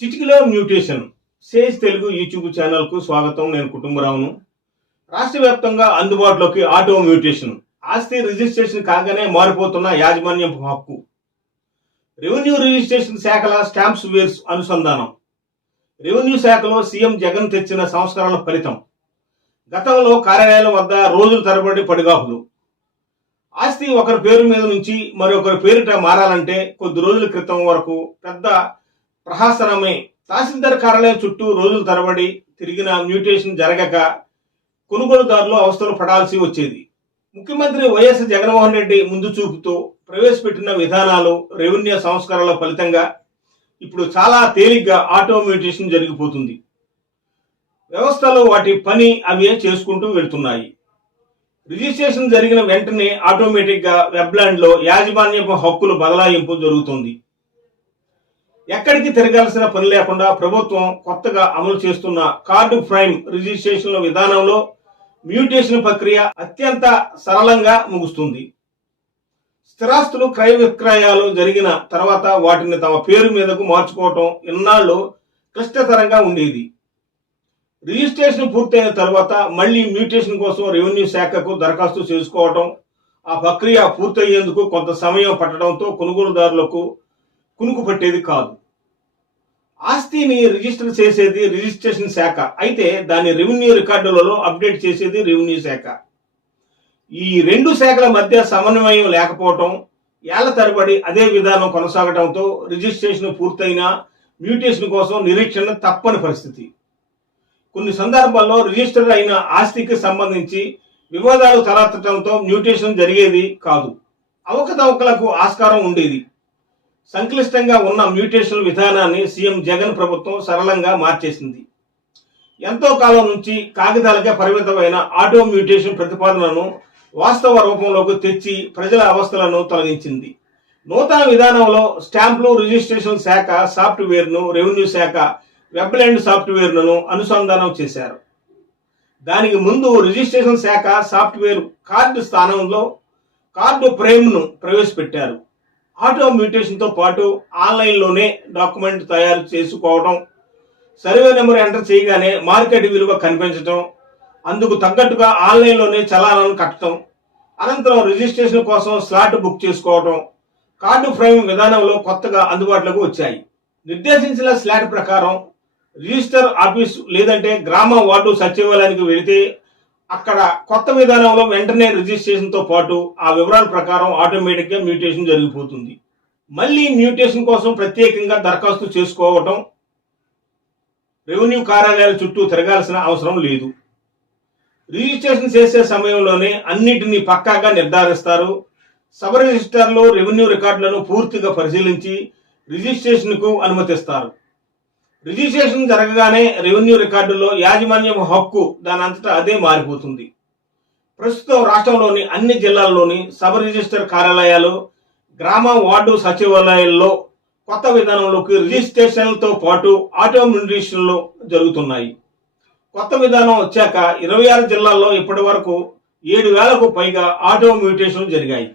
చిటికలో mutation. Sage Telugu YouTube ఛానల్కు స్వాగతం నేను కుటుంబరావును. రాష్ట్ర వ్యాప్తంగా అందుబాటులోకి ఆటో మ్యూటేషన్. ఆస్తి రిజిస్ట్రేషన్ కాగానే మారిపోతున్న యాజమాన్యం హక్కు. రెవెన్యూ రిజిస్ట్రేషన్ శాఖల స్టాంప్స్ వేర్స్ అనుసంధానం. రెవెన్యూ శాఖలో సీఎం జగన్ తెచ్చిన సంస్కరణల ఫలితం. గతంలో కార్యాలయాల వద్ద రోజుల తరబడి పడిగాపులు ఆస్తి ఒకరి పేరు మీద నుంచి మరొకరి పేరిట మారాలంటే కొద్ది రోజుల క్రితం వరకు పెద్ద ప్రహాసనమే. తహసీల్దార్ కార్యాలయం చుట్టూ రోజుల తరబడి తిరిగిన మ్యూటేషన్ జరగక కొనుగోలుదారులు అవస్థలు పడాల్సి వచ్చేది. ముఖ్యమంత్రి వైఎస్ జగన్మోహన్ రెడ్డి ముందు చూపుతో ప్రవేశపెట్టిన విధానాలు రెవెన్యూ సంస్కరణల ఫలితంగా ఇప్పుడు చాలా తేలిగ్గా ఆటో మ్యూటేషన్ జరిగిపోతుంది. వ్యవస్థలో వాటి పని అవే చేసుకుంటూ వెళ్తున్నాయి. రిజిస్ట్రేషన్ జరిగిన వెంటనే ఆటోమేటిక్గా వెబ్లాండ్లో యాజమాన్యపు హక్కులు బదలాయింపు జరుగుతుంది. ఎక్కడికి తిరగాల్సిన పని లేకుండా ప్రభుత్వం కొత్తగా అమలు చేస్తున్న కార్డు ఫ్రైమ్ రిజిస్ట్రేషన్ విధానంలో మ్యూటేషన్ ప్రక్రియ అత్యంత సరళంగా ముగుస్తుంది. స్థిరాస్తులు క్రయ విక్రయాలు జరిగిన తర్వాత వాటిని తమ పేరు మీదకు మార్చుకోవటం ఇన్నాళ్ళు క్లిష్టతరంగా ఉండేది. రిజిస్ట్రేషన్ పూర్తయిన తర్వాత మళ్ళీ మ్యూటేషన్ కోసం రెవెన్యూ శాఖకు దరఖాస్తు చేసుకోవటం ఆ ప్రక్రియ పూర్తయ్యేందుకు కొంత సమయం పట్టడంతో కొనుగోలుదారులకు కునుకు పట్టేది కాదు. ఆస్తిని రిజిస్టర్ చేసేది రిజిస్ట్రేషన్ శాఖ. అయితే దాని రెవెన్యూ రికార్డులలో అప్డేట్ చేసేది రెవెన్యూ శాఖ. ఈ రెండు శాఖల మధ్య సమన్వయం లేకపోవటం ఏళ్ళ తరబడి అదే విధానం కొనసాగడంతో రిజిస్ట్రేషన్ పూర్తయిన మ్యూటేషన్ కోసం నిరీక్షణ తప్పని పరిస్థితి. కొన్ని సందర్భాల్లో రిజిస్టర్ అయిన ఆస్తికి సంబంధించి వివాదాలు తలెత్తడంతో మ్యూటేషన్ జరిగేది కాదు. అవకతవకలకు ఆస్కారం ఉండేది. సంక్లిష్టంగా ఉన్న మ్యూటేషన్ విధానాన్ని సీఎం జగన్ ప్రభుత్వం సరళంగా మార్చేసింది. ఎంతో కాలం నుంచి కాగితాలకే పరిమితమైన ఆటో మ్యూటేషన్ ప్రతిపాదనను వాస్తవ రూపంలోకి తెచ్చి ప్రజల అవస్థలను తొలగించింది. నూతన విధానంలో స్టాంపులు రిజిస్ట్రేషన్ శాఖ సాఫ్ట్వేర్ను రెవెన్యూ శాఖ వెబ్లాండ్ సాఫ్ట్వేర్లను అనుసంధానం చేశారు. దానికి ముందు రిజిస్ట్రేషన్ శాఖ సాఫ్ట్వేర్ కార్డు స్థానంలో కార్డు ఫ్రేమ్ను ప్రవేశపెట్టారు. ఆటో మ్యూటేషన్తో పాటు ఆన్లైన్లోనే డాక్యుమెంట్ తయారు చేసుకోవడం సర్వే నెంబర్ ఎంటర్ చేయగానే మార్కెట్ విలువ కనిపించడం అందుకు తగ్గట్టుగా ఆన్లైన్లోనే చలానాలను కట్టడం అనంతరం రిజిస్ట్రేషన్ కోసం స్లాట్ బుక్ చేసుకోవడం కార్డు ఫ్రేమింగ్ విధానంలో కొత్తగా అందుబాటులోకి వచ్చాయి. నిర్దేశించిన స్లాట్ ప్రకారం రిజిస్టర్ ఆఫీస్ లేదంటే గ్రామ వార్డు సచివాలయానికి వెళితే అక్కడ కొత్త విధానంలో వెంటనే రిజిస్ట్రేషన్తో పాటు ఆ వివరాల ప్రకారం ఆటోమేటిక్గా మ్యూటేషన్ జరిగిపోతుంది. మళ్ళీ మ్యూటేషన్ కోసం ప్రత్యేకంగా దరఖాస్తు చేసుకోవటం రెవెన్యూ కార్యాలయాల చుట్టూ తిరగాల్సిన అవసరం లేదు. రిజిస్ట్రేషన్ చేసే సమయంలోనే అన్నిటినీ పక్కాగా నిర్ధారిస్తారు. సబ్ రిజిస్టర్లో రెవెన్యూ రికార్డులను పూర్తిగా పరిశీలించి రిజిస్ట్రేషన్కు అనుమతిస్తారు. రిజిస్ట్రేషన్ జరగగానే రెవెన్యూ రికార్డుల్లో యాజమాన్యం హక్కు దాని అంతటా అదే మారిపోతుంది. ప్రస్తుతం రాష్ట్రంలోని అన్ని జిల్లాల్లోని సబ్ రిజిస్టర్ కార్యాలయాలు గ్రామ వార్డు సచివాలయాల్లో కొత్త విధానంలోకి రిజిస్ట్రేషన్లతో పాటు ఆటోమిటేషన్లు జరుగుతున్నాయి. కొత్త విధానం వచ్చాక ఇరవై ఆరు జిల్లాల్లో ఇప్పటి వరకు ఏడు వేలకు పైగా ఆటో మ్యూటేషన్లు జరిగాయి.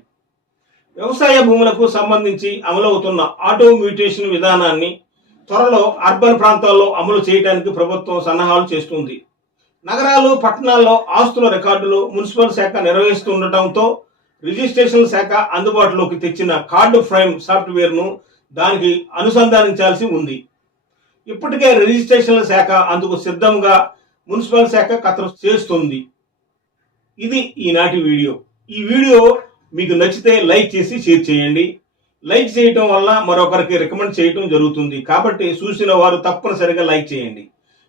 వ్యవసాయ భూములకు సంబంధించి అమలవుతున్న ఆటో మ్యూటేషన్ విధానాన్ని త్వరలో అర్బన్ ప్రాంతాల్లో అమలు చేయడానికి ప్రభుత్వం సన్నాహాలు చేస్తుంది. నగరాలు పట్టణాల్లో ఆస్తుల రికార్డులు మున్సిపల్ శాఖ నిర్వహిస్తుండటంతో రిజిస్ట్రేషన్ శాఖ అందుబాటులోకి తెచ్చిన కార్డు ఫ్రేమ్ సాఫ్ట్వేర్ను దానికి అనుసంధానించాల్సి ఉంది. ఇప్పటికే రిజిస్ట్రేషన్ల శాఖ అందుకు సిద్ధంగా మున్సిపల్ శాఖ కథ చేస్తుంది. ఇది ఈనాటి వీడియో. ఈ వీడియో మీకు నచ్చితే లైక్ చేసి షేర్ చేయండి. లైక్ చేయటం వల్ల మరొకరికి రికమెండ్ చేయటం జరుగుతుంది. కాబట్టి చూసిన వారు తప్పనిసరిగా లైక్ చేయండి.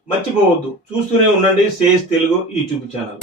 మర్చిపోవద్దు. చూస్తూనే ఉండండి. Sage Telugu YouTube channel.